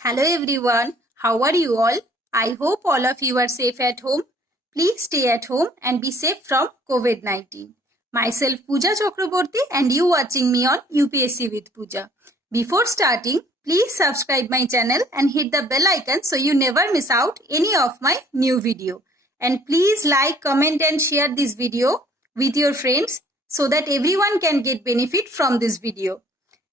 Hello everyone, how are you all? I hope all of you are safe at home. Please stay at home and be safe from COVID-19. Myself Pooja Chakraborty and you watching me on UPSC with Pooja. Before starting, please subscribe my channel and hit the bell icon so you never miss out any of my new video. And please like, comment and share this video with your friends so that everyone can get benefit from this video.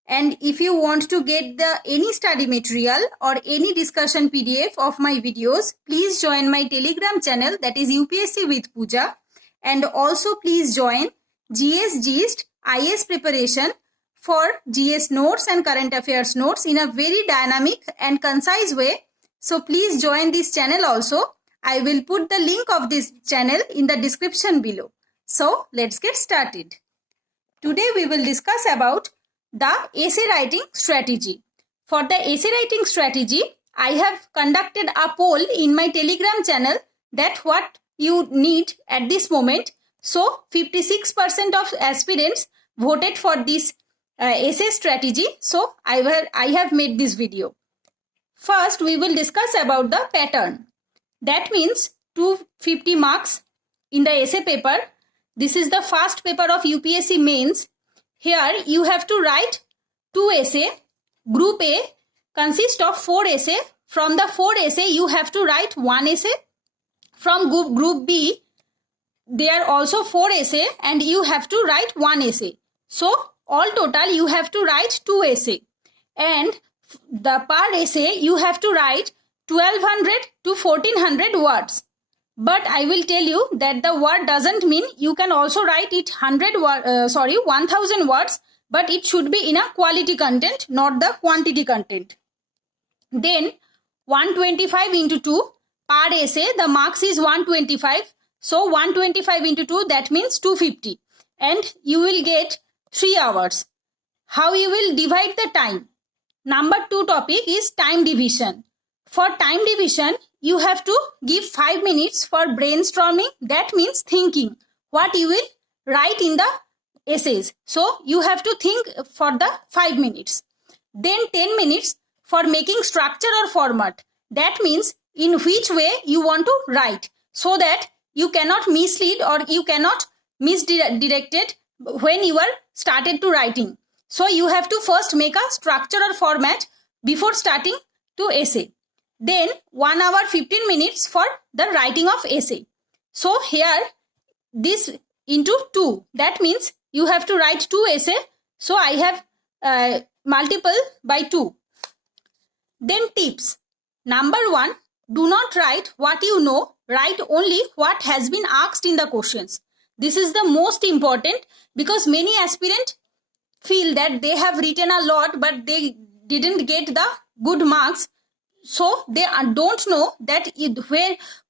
And if you want to get any study material or any discussion PDF of my videos, please join my Telegram channel, that is UPSC with Pooja. And also please join GS Gist IS preparation for GS notes and current affairs notes in a very dynamic and concise way. So please join this channel also. I will put the link of this channel in the description below. So let's get started. Today we will discuss about the essay writing strategy. For the essay writing strategy, I have conducted a poll in my Telegram channel that what you need at this moment. So 56% of aspirants voted for this essay strategy. So I have made this video. First, we will discuss about the pattern. That means 250 marks in the essay paper. This is the first paper of UPSC mains. Here you have to write 2 essay. Group A consists of 4 essay. From the 4 essay you have to write 1 essay. From group B there are also 4 essay and you have to write 1 essay. So all total you have to write 2 essay. And the per essay you have to write 1200 to 1400 words. But I will tell you that the word doesn't mean you can also write it 1000 words, but it should be in a quality content, not the quantity content. Then 125 into 2 per essay, the marks is 125. So 125 into 2, that means 250. And you will get 3 hours. How you will divide the time? Number 2 topic is time division. For time division, you have to give 5 minutes for brainstorming. That means thinking what you will write in the essays. So you have to think for the 5 minutes. Then 10 minutes for making structure or format. That means in which way you want to write so that you cannot mislead or you cannot misdirect it when you are started to writing. So you have to first make a structure or format before starting to essay. Then 1 hour 15 minutes for the writing of essay. So here this into 2. That means you have to write 2 essay. So I have multiple by 2. Then tips. Number 1. Do not write what you know. Write only what has been asked in the questions. This is the most important because many aspirants feel that they have written a lot but they didn't get the good marks. So they don't know that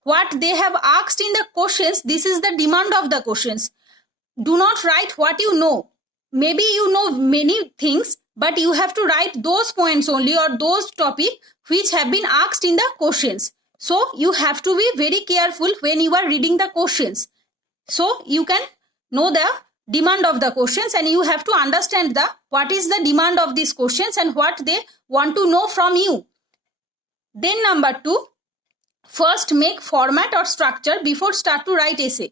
what they have asked in the questions, this is the demand of the questions. Do not write what you know. Maybe you know many things, but you have to write those points only or those topics which have been asked in the questions. So you have to be very careful when you are reading the questions. So you can know the demand of the questions and you have to understand what is the demand of these questions and what they want to know from you. Then number 2, first make format or structure before start to write essay.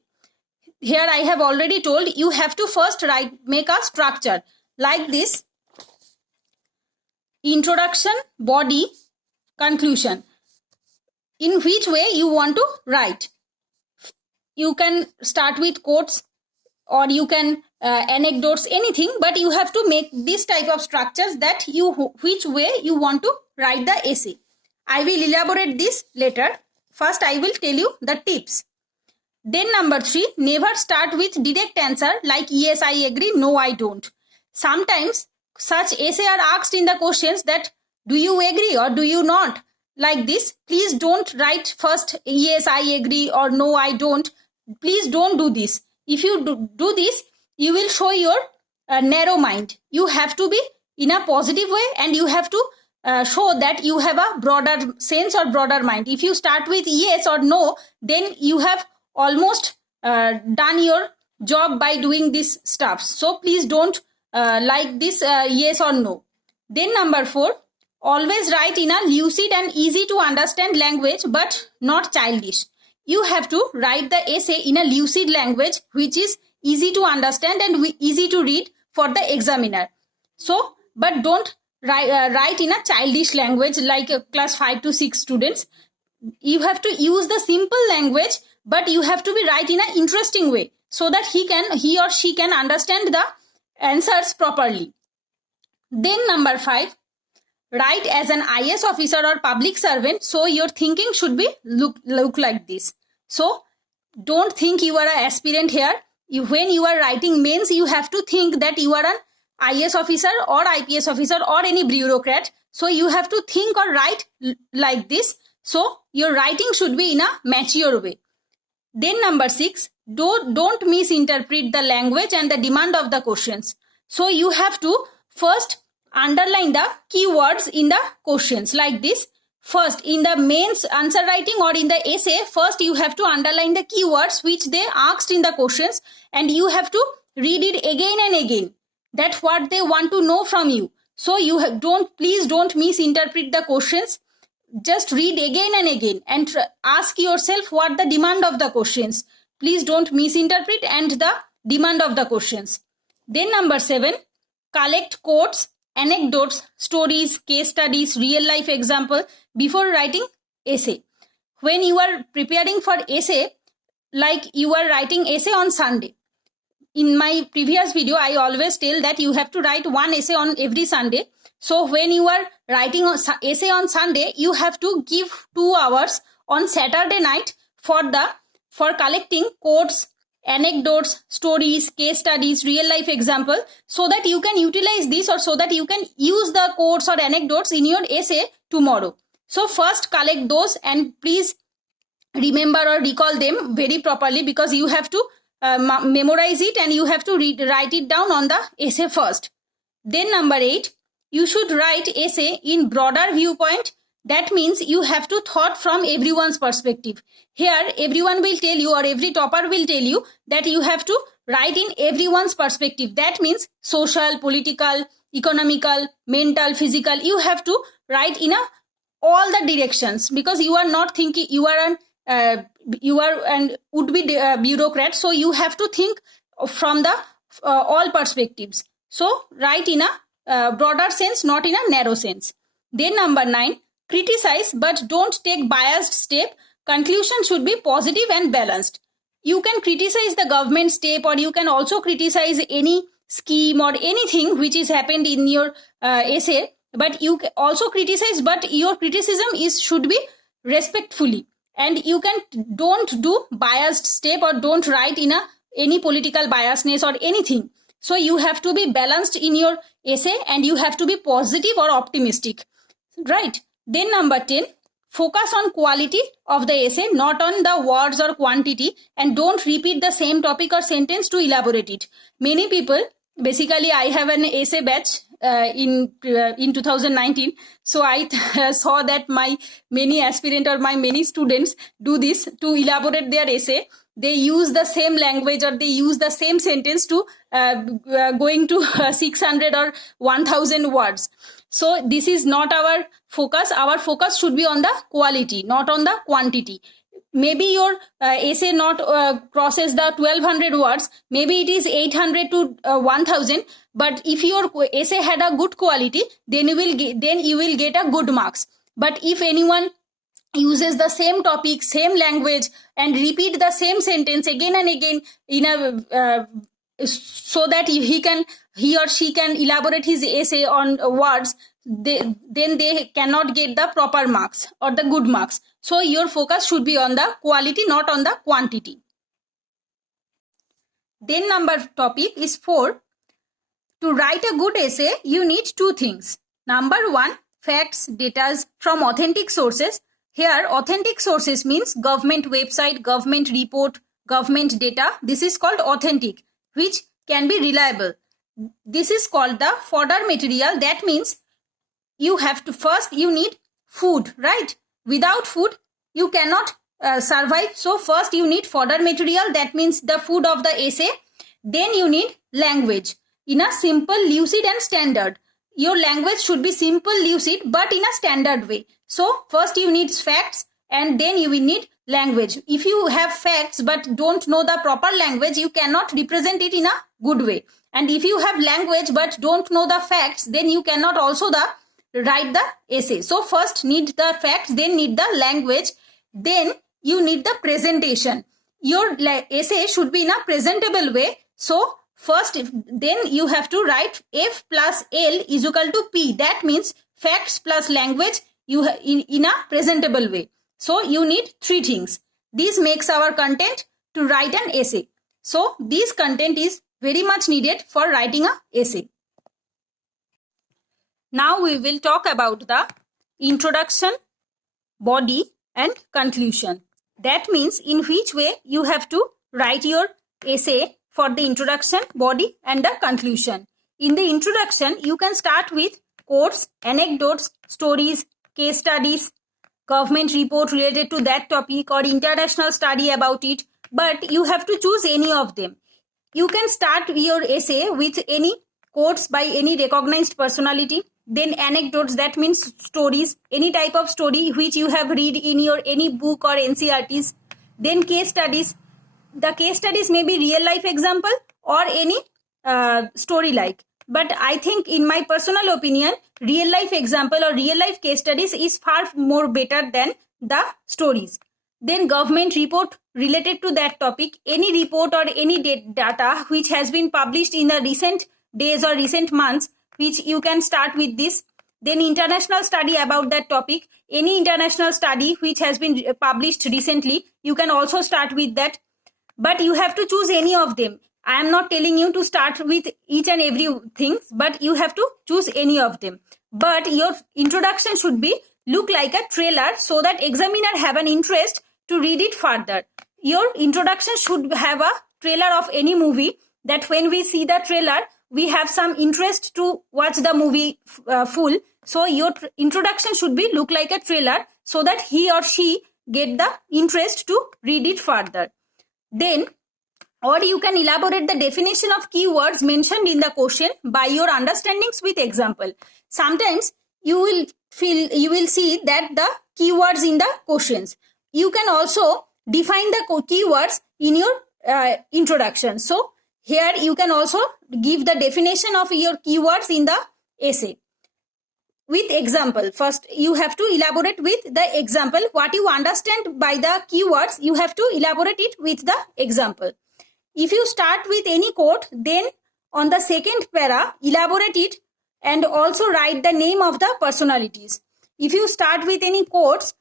Here I have already told you have to first make a structure like this. Introduction, body, conclusion. In which way you want to write. You can start with quotes or you can anecdotes, anything, but you have to make this type of structures that which way you want to write the essay. I will elaborate this later. First, I will tell you the tips. Then number 3, never start with direct answer like yes, I agree, no, I don't. Sometimes such essay are asked in the questions that do you agree or do you not? Like this, please don't write first yes, I agree or no, I don't. Please don't do this. If you do this, you will show your narrow mind. You have to be in a positive way and you have to show that you have a broader sense or broader mind. If you start with yes or no, then you have almost done your job by doing this stuff. So please don't like this yes or no. Then number 4, Always write in a lucid and easy to understand language, but not childish. You have to write the essay in a lucid language which is easy to understand and easy to read for the examiner. So, but don't write in a childish language like class 5 to 6 students. You have to use the simple language, but you have to be write in an interesting way so that he or she can understand the answers properly. Then number 5, write as an IS officer or public servant, so your thinking should be look like this. So don't think you are an aspirant here. When you are writing mains, you have to think that you are an IS officer or IPS officer or any bureaucrat. So you have to think or write like this. So your writing should be in a mature way. Then number 6, don't misinterpret the language and the demand of the questions. So you have to first underline the keywords in the questions like this. First, in the mains answer writing or in the essay, first you have to underline the keywords which they asked in the questions, and you have to read it again and again. That's what they want to know from you. So please don't misinterpret the questions. Just read again and again and ask yourself what the demand of the questions. Please don't misinterpret and the demand of the questions. Then number 7, collect quotes, anecdotes, stories, case studies, real life example before writing essay. When you are preparing for essay, like you are writing essay on Sunday. In my previous video, I always tell that you have to write one essay on every Sunday. So when you are writing an essay on Sunday, you have to give 2 hours on Saturday night for collecting quotes, anecdotes, stories, case studies, real life example, so that you can utilize this, or so that you can use the quotes or anecdotes in your essay tomorrow. So first collect those and please remember or recall them very properly, because you have to memorize it and you have to write it down on the essay first. Then number 8, you should write essay in broader viewpoint. That means you have to thought from everyone's perspective. Here everyone will tell you, or every topper will tell you, that you have to write in everyone's perspective. That means social, political, economical, mental, physical. You have to write in all the directions, because you are not thinking you are an would-be bureaucrat. So you have to think from the all perspectives. So write in a broader sense, not in a narrow sense. Then number 9, criticize but don't take biased step. Conclusion should be positive and balanced. You can criticize the government step, or you can also criticize any scheme or anything which is happened in your essay, but you can also criticize, but your criticism should be respectfully, and you don't do biased step or don't write in any political biasness or anything. So you have to be balanced in your essay and you have to be positive or optimistic, right? Then number 10, focus on quality of the essay, not on the words or quantity, and don't repeat the same topic or sentence to elaborate it. Many people, basically I have an essay batch in 2019, so I saw that my many aspirant or my many students do this to elaborate their essay. They use the same language or they use the same sentence to going to 600 or 1000 words. So this is not our focus. Our focus should be on the quality, not on the quantity. Maybe your essay not crosses the 1200 words, maybe it is 800 to 1000, but if your essay had a good quality, then you will get a good marks. But if anyone uses the same topic, same language, and repeat the same sentence again and again in a so that he or she can elaborate his essay on words, then they cannot get the proper marks or the good marks. So your focus should be on the quality, not on the quantity. Then number topic is 4. To write a good essay, you need 2 things. Number 1, facts, data from authentic sources. Here, authentic sources means government website, government report, government data. This is called authentic, which can be reliable. This is called the fodder material. That means you have to first, you need food, right? Without food, you cannot survive. So first you need fodder material. That means the food of the essay. Then you need language in a simple, lucid and standard. your language should be simple, lucid, but in a standard way. So first you need facts and then you will need language. If you have facts but don't know the proper language, you cannot represent it in a good way. And if you have language but don't know the facts, then you cannot also write the essay. So first need the facts, then need the language, then you need the presentation. Your essay should be in a presentable way. So first, then you have to write F plus L is equal to P. That means facts plus language in a presentable way. So you need three things. This makes our content to write an essay. So this content is very much needed for writing an essay. Now we will talk about the introduction, body and conclusion. That means in which way you have to write your essay for the introduction, body and the conclusion. In the introduction, you can start with quotes, anecdotes, stories, case studies, government report related to that topic or international study about it, but you have to choose any of them. You can start your essay with any quotes by any recognized personality, then anecdotes, that means stories, any type of story which you have read in your any book or NCERTs, then case studies. The case studies may be real life example or any story like. But I think in my personal opinion, real life example or real life case studies is far more better than the stories. Then government report related to that topic, any report or any data which has been published in the recent days or recent months, which you can start with this. Then international study about that topic, any international study which has been published recently, you can also start with that. But you have to choose any of them. I am not telling you to start with each and every thing, but you have to choose any of them. But your introduction should be look like a trailer so that examiner have an interest to read it further. Your introduction should have a trailer of any movie, that when we see the trailer, we have some interest to watch the movie full. So your introduction should be look like a trailer so that he or she get the interest to read it further. Then, or you can elaborate the definition of keywords mentioned in the question by your understandings with example. Sometimes you will see that the keywords in the questions. You can also define the keywords in your introduction. So here you can also give the definition of your keywords in the essay with example. First, you have to elaborate with the example. What you understand by the keywords, you have to elaborate it with the example. If you start with any quote, then on the second para, elaborate it and also write the name of the personalities. If you start with any quotes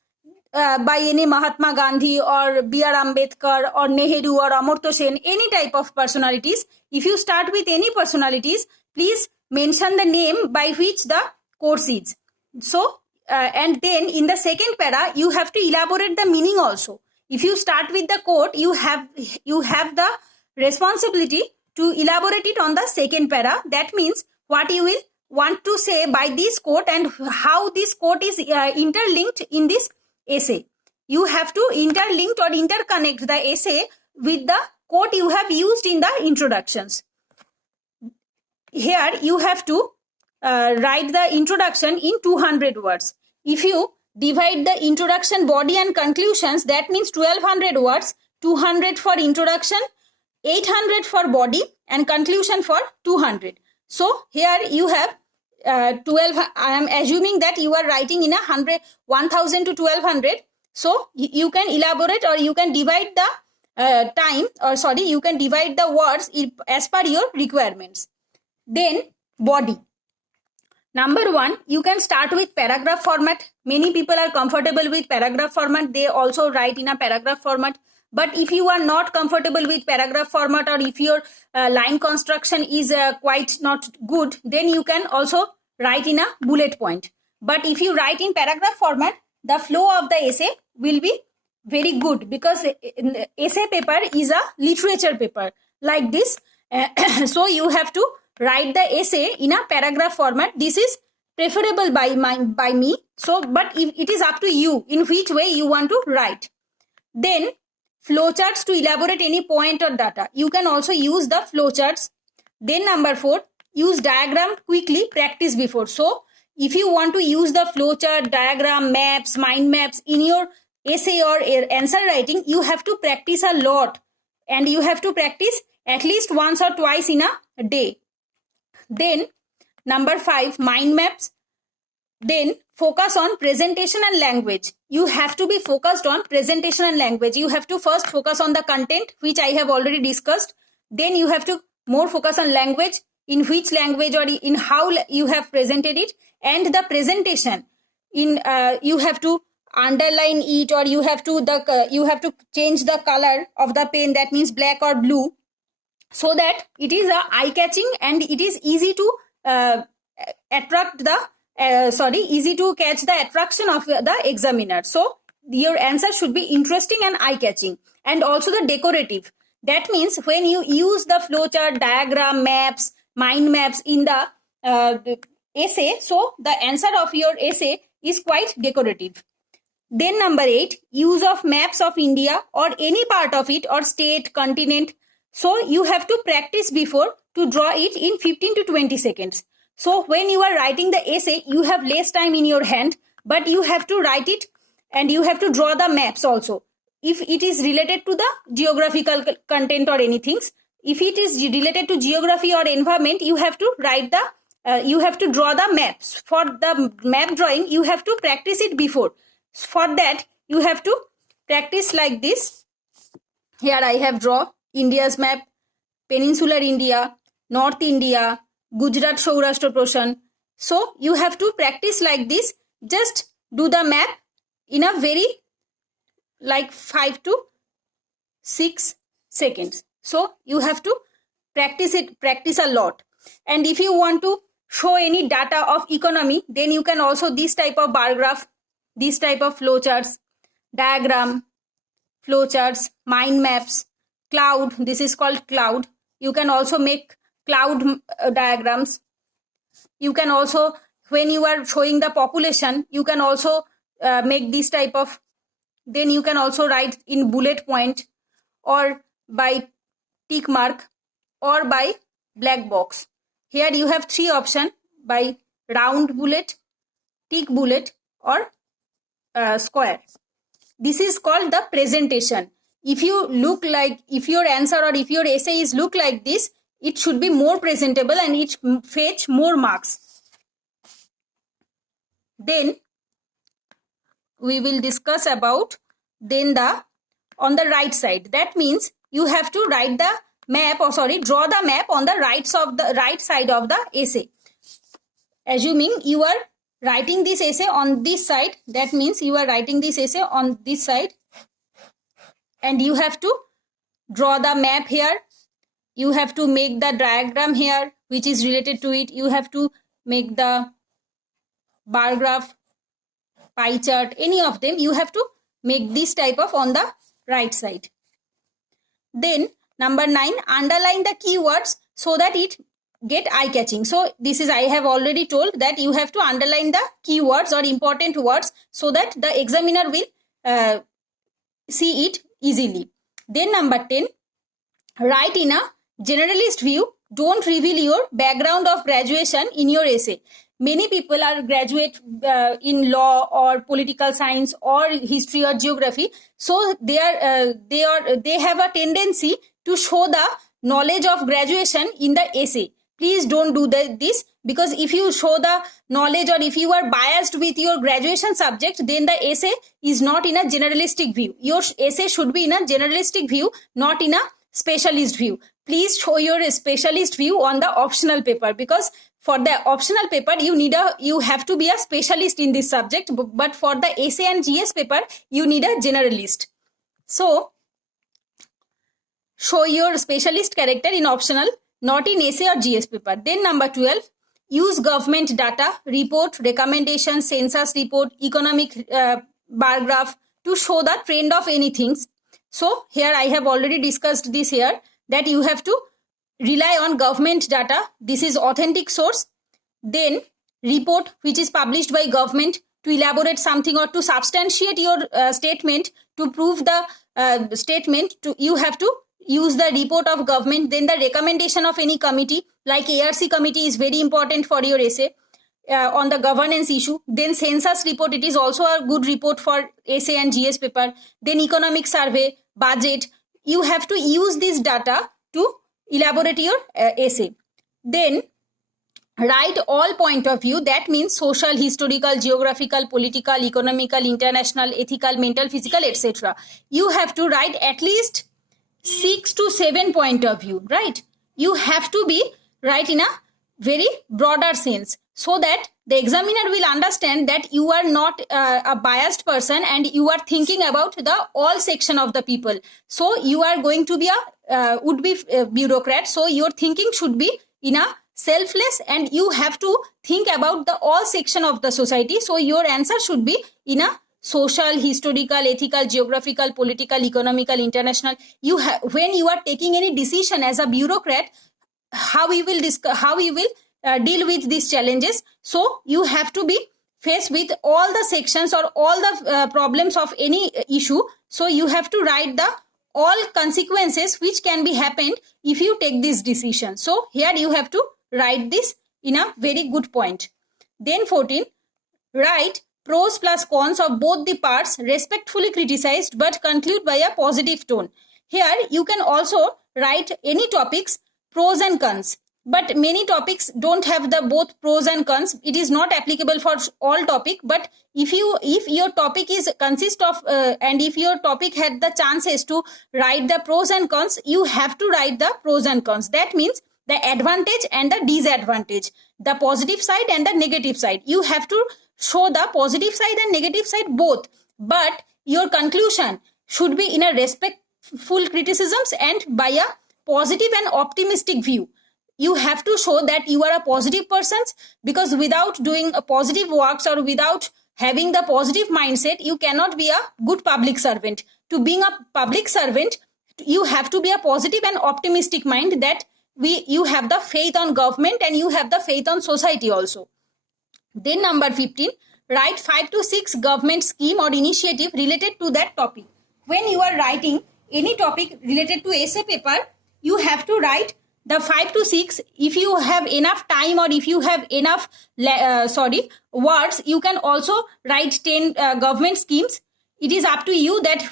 by any Mahatma Gandhi or B.R. Ambedkar or Nehru or Amartya Sen, any type of personalities, if you start with any personalities, please mention the name by which the quote is. So, and then in the second para, you have to elaborate the meaning also. If you start with the quote, you have the responsibility to elaborate it on the second para. That means what you will want to say by this quote and how this quote is interlinked in this essay. You have to interlink or interconnect the essay with the quote you have used in the introductions. Here you have to write the introduction in 200 words. If you divide the introduction, body and conclusions, that means 1200 words, 200 for introduction, 800 for body and conclusion for 200. So here you have 12. I am assuming that you are writing in 1000 to 1200. So you can elaborate or you can divide the you can divide the words as per your requirements. Then body. Number one, you can start with paragraph format. Many people are comfortable with paragraph format. They also write in a paragraph format. But if you are not comfortable with paragraph format or if your line construction is quite not good, then you can also write in a bullet point. But if you write in paragraph format, the flow of the essay will be very good because essay paper is a literature paper like this. So you have to write the essay in a paragraph format. This is preferable by me. So, but it is up to you in which way you want to write. Then flowcharts to elaborate any point or data. You can also use the flowcharts. Then number 4, use diagram quickly, practice before. So if you want to use the flowchart, diagram, maps, mind maps in your essay or answer writing, you have to practice a lot, and you have to practice at least once or twice in a day. Then number 5, mind maps. Then focus on presentation and language. You have to be focused on presentation and language. You have to first focus on the content, which I have already discussed. Then you have to more focus on language, in which language or in how you have presented it, and the presentation. You have to underline it, or you have to change the color of the pen, that means black or blue, so that it is eye catching and it is easy to easy to catch the attraction of the examiner. So your answer should be interesting and eye catching, and also the decorative. That means when you use the flowchart, diagram, maps, mind maps in the essay, so the answer of your essay is quite decorative. Then number 8, use of maps of India or any part of it, or state, continent. So you have to practice before to draw it in 15 to 20 seconds. So when you are writing the essay, you have less time in your hand, but you have to write it and you have to draw the maps also. If it is related to the geographical content or anything, if it is related to geography or environment, you have to write you have to draw the maps. For the map drawing, you have to practice it before. For that, you have to practice like this. Here I have drawn India's map, Peninsular India, North India, Gujarat, Saurashtra portion. So you have to practice like this. Just do the map in a very 5 to 6 seconds. So you have to practice a lot. And if you want to show any data of economy, then you can also this type of bar graph, this type of flowcharts, diagram, flowcharts, mind maps, cloud. This is called cloud. You can also make cloud diagrams. You can also, when you are showing the population, you can also make this type of, then you can also write in bullet point, or by tick mark, or by black box. Here you have 3 options: by round bullet, tick bullet, or square. This is called the presentation. If your answer or if your essay is look like this, it should be more presentable and it fetch more marks. Then we will discuss about on the right side. That means you have to write the map, draw the map on the right side of the essay. Assuming you are writing this essay on this side, that means you are writing this essay on this side, and you have to draw the map here. You have to make the diagram here which is related to it. You have to make the bar graph, pie chart, any of them. You have to make this type of on the right side. Then number 9, underline the keywords so that it get eye-catching. So this is, I have already told that you have to underline the keywords or important words so that the examiner will see it easily. Then number 10, write in a generalist view. Don't reveal your background of graduation in your essay. Many people are graduate in law or political science or history or geography. So they have a tendency to show the knowledge of graduation in the essay. Please don't do this, because if you show the knowledge or if you are biased with your graduation subject, then the essay is not in a generalistic view. Your essay should be in a generalistic view, not in a specialist view. Please show your specialist view on the optional paper, because for the optional paper you have to be a specialist in this subject, but for the essay and GS paper you need a generalist. So show your specialist character in optional, not in essay or GS paper. Then number 12, use government data, report, recommendation, census report, economic bar graph to show the trend of anything. So here I have already discussed this here, that you have to rely on government data. This is authentic source. Then report, which is published by government, to elaborate something or to substantiate your statement, to prove the statement. You have to use the report of government, then the recommendation of any committee, like ARC committee is very important for your essay on the governance issue. Then census report, it is also a good report for essay and GS paper. Then economic survey, budget. You have to use this data to elaborate your essay. Then write all point of view, that means social, historical, geographical, political, economical, international, ethical, mental, physical, etc. You have to write at least 6 to 7 point of view, right? You have to be right in a very broader sense, so that the examiner will understand that you are not a biased person and you are thinking about the all section of the people. So you are going to be a would-be bureaucrat, so your thinking should be in a selfless, and you have to think about the all section of the society. So your answer should be in a social, historical, ethical, geographical, political, economical, international. You when you are taking any decision as a bureaucrat, how you will deal with these challenges. So you have to be faced with all the sections or all the problems of any issue. So you have to write the all consequences which can be happened if you take this decision. So here you have to write this in a very good point. Then 14, write pros plus cons of both the parts, respectfully criticized but conclude by a positive tone. Here you can also write any topics, pros and cons, but many topics don't have the both pros and cons. It is not applicable for all topic, but if your topic is consist of and if your topic had the chances to write the pros and cons, you have to write the pros and cons. That means the advantage and the disadvantage, the positive side and the negative side. You have to show the positive side and negative side both, but your conclusion should be in a respectful criticisms and by a positive and optimistic view. You have to show that you are a positive person, because without doing a positive works or without having the positive mindset, you cannot be a good public servant. To being a public servant, you have to be a positive and optimistic mind, that you have the faith on government and you have the faith on society also. Then number 15, write 5 to 6 government scheme or initiative related to that topic. When you are writing any topic related to essay paper, you have to write the 5 to 6. If you have enough time or if you have enough words, you can also write 10 government schemes. It is up to you that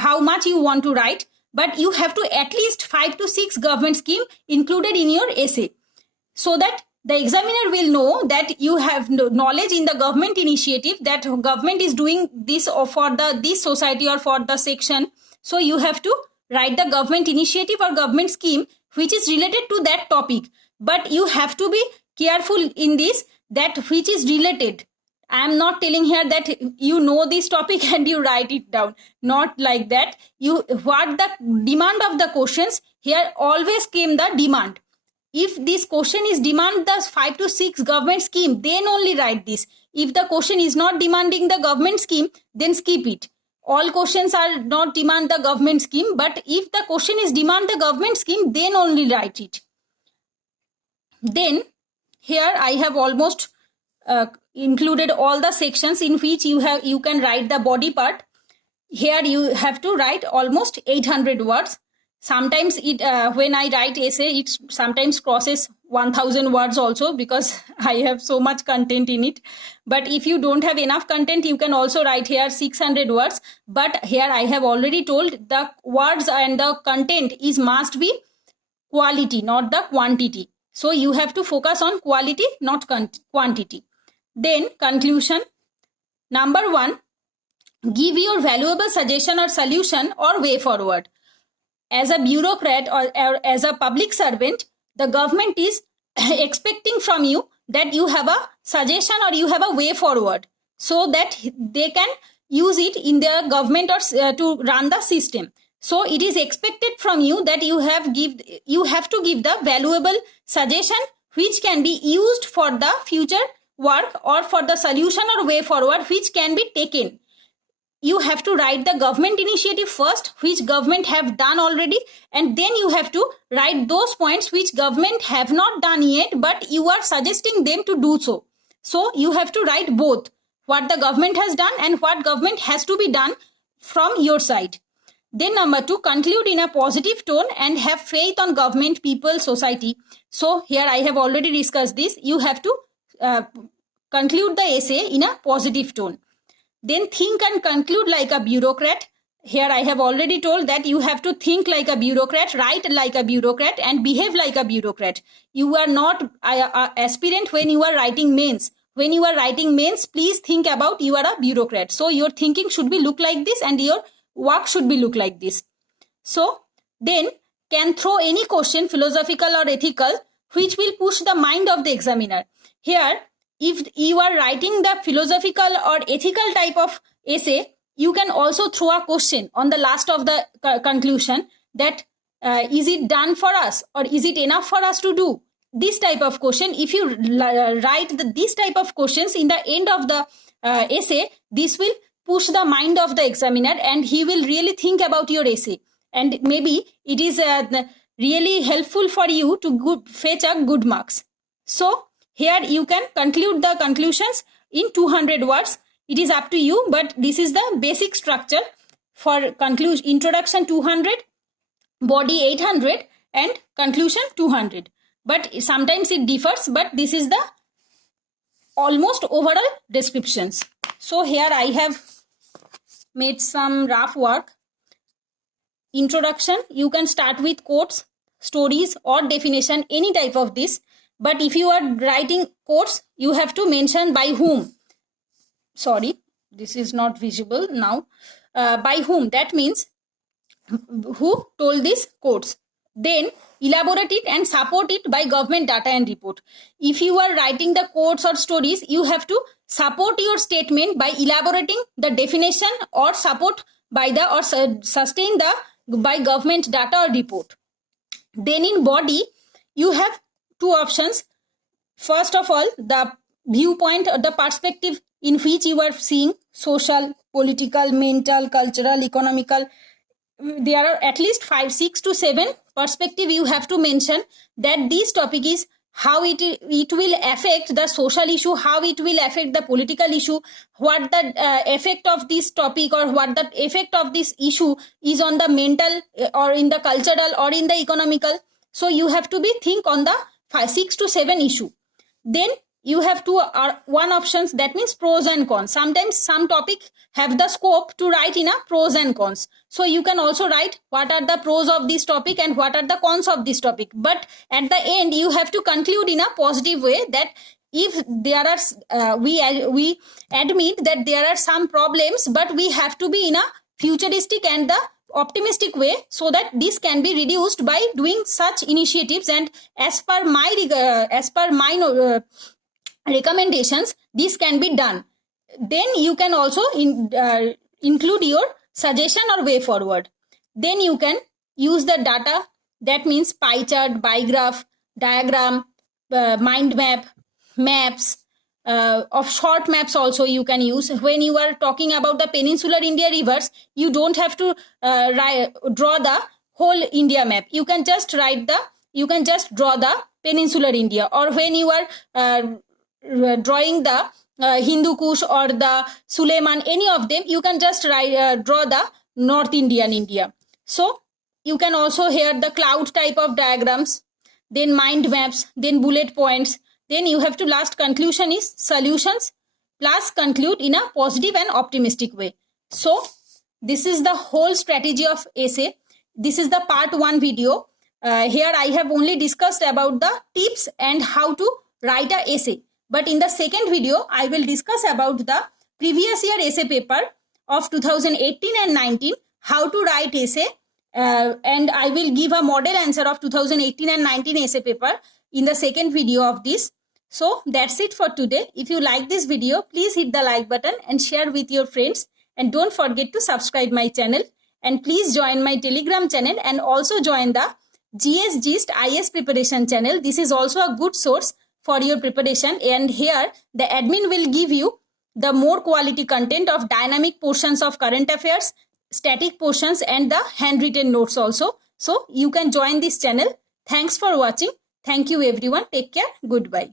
how much you want to write, but you have to at least 5 to 6 government scheme included in your essay, so that the examiner will know that you have knowledge in the government initiative, that government is doing this or for this society or for the section. So you have to write the government initiative or government scheme which is related to that topic, but you have to be careful in this, that which is related. I am not telling here that you know this topic and you write it down. Not like that. What the demand of the questions, here always came the demand. If this question is demand the 5 to 6 government scheme, then only write this. If the question is not demanding the government scheme, then skip it. All questions are not demand the government scheme, but if the question is demand the government scheme, then only write it. Then here I have almost included all the sections in which you can write the body part. Here you have to write almost 800 words. Sometimes when I write essay, it sometimes crosses 1000 words also, because I have so much content in it. But if you don't have enough content, you can also write here 600 words. But here I have already told the words and the content must be quality, not the quantity. So you have to focus on quality, not quantity. Then conclusion. Number 1, give your valuable suggestion or solution or way forward. As a bureaucrat or as a public servant, the government is expecting from you that you have a suggestion or you have a way forward, so that they can use it in their government or to run the system. So it is expected from you that you have to give the valuable suggestion which can be used for the future work or for the solution or way forward which can be taken. You have to write the government initiative first, which government have done already, and then you have to write those points which government have not done yet, but you are suggesting them to do so. So you have to write both, what the government has done and what government has to be done from your side. Then number 2, conclude in a positive tone and have faith on government, people, society. So here I have already discussed this. You have to conclude the essay in a positive tone. Then think and conclude like a bureaucrat. Here I have already told that you have to think like a bureaucrat, write like a bureaucrat, and behave like a bureaucrat. You are not an aspirant when you are writing mains. When you are writing mains, please think about you are a bureaucrat. So your thinking should be look like this and your work should be look like this. So then can throw any question, philosophical or ethical, which will push the mind of the examiner. Here, if you are writing the philosophical or ethical type of essay, you can also throw a question on the last of the conclusion that is it done for us or is it enough for us to do? This type of question, if you write this type of questions in the end of the essay, this will push the mind of the examiner and he will really think about your essay. And maybe it is really helpful for you to fetch a good marks. So here you can conclude the conclusions in 200 words. It is up to you, but this is the basic structure for conclusion. Introduction 200, body 800 and conclusion 200. But sometimes it differs, but this is the almost overall descriptions. So here I have made some rough work. Introduction, you can start with quotes, stories or definition, any type of this. But if you are writing quotes, you have to mention by whom. Sorry, this is not visible now. By whom, that means who told these quotes. Then elaborate it and support it by government data and report. If you are writing the quotes or stories, you have to support your statement by elaborating the definition or support by the or sustain the by government data or report. Then in body, you have two options. First of all, the viewpoint or the perspective in which you are seeing social, political, mental, cultural, economical. There are at least 5, 6 to 7 perspective you have to mention that this topic is how it will affect the social issue, how it will affect the political issue, what the effect of this topic or what the effect of this issue is on the mental or in the cultural or in the economical. So you have to be think on the 5, 6 to 7 issue. Then you have one options, that means pros and cons. Sometimes some topic have the scope to write in a pros and cons. So you can also write what are the pros of this topic and what are the cons of this topic. But at the end, you have to conclude in a positive way that if there are, we admit that there are some problems, but we have to be in a futuristic and the optimistic way so that this can be reduced by doing such initiatives. And as per my recommendations, this can be done. Then you can also include your suggestion or way forward. Then you can use the data, that means pie chart, bar graph, diagram, mind map, maps, of short maps also you can use. When you are talking about the peninsular India rivers, you don't have to draw the whole India map. You can just draw the peninsular India. Or when you are drawing the Hindu Kush or the Suleiman, any of them, you can just draw the North Indian India. So you can also hear the cloud type of diagrams, then mind maps, then bullet points. Then you have to last conclusion is solutions plus conclude in a positive and optimistic way. So this is the whole strategy of essay. This is the part 1 video. Here I have only discussed about the tips and how to write an essay. But in the second video, I will discuss about the previous year essay paper of 2018 and 19, how to write essay. And I will give a model answer of 2018 and 19 essay paper in the second video of this. So that's it for today. If you like this video, please hit the like button and share with your friends. And don't forget to subscribe my channel. And please join my Telegram channel and also join the GS Gist IS preparation channel. This is also a good source for your preparation. And here the admin will give you the more quality content of dynamic portions of current affairs, static portions and the handwritten notes also. So you can join this channel. Thanks for watching. Thank you everyone. Take care. Goodbye.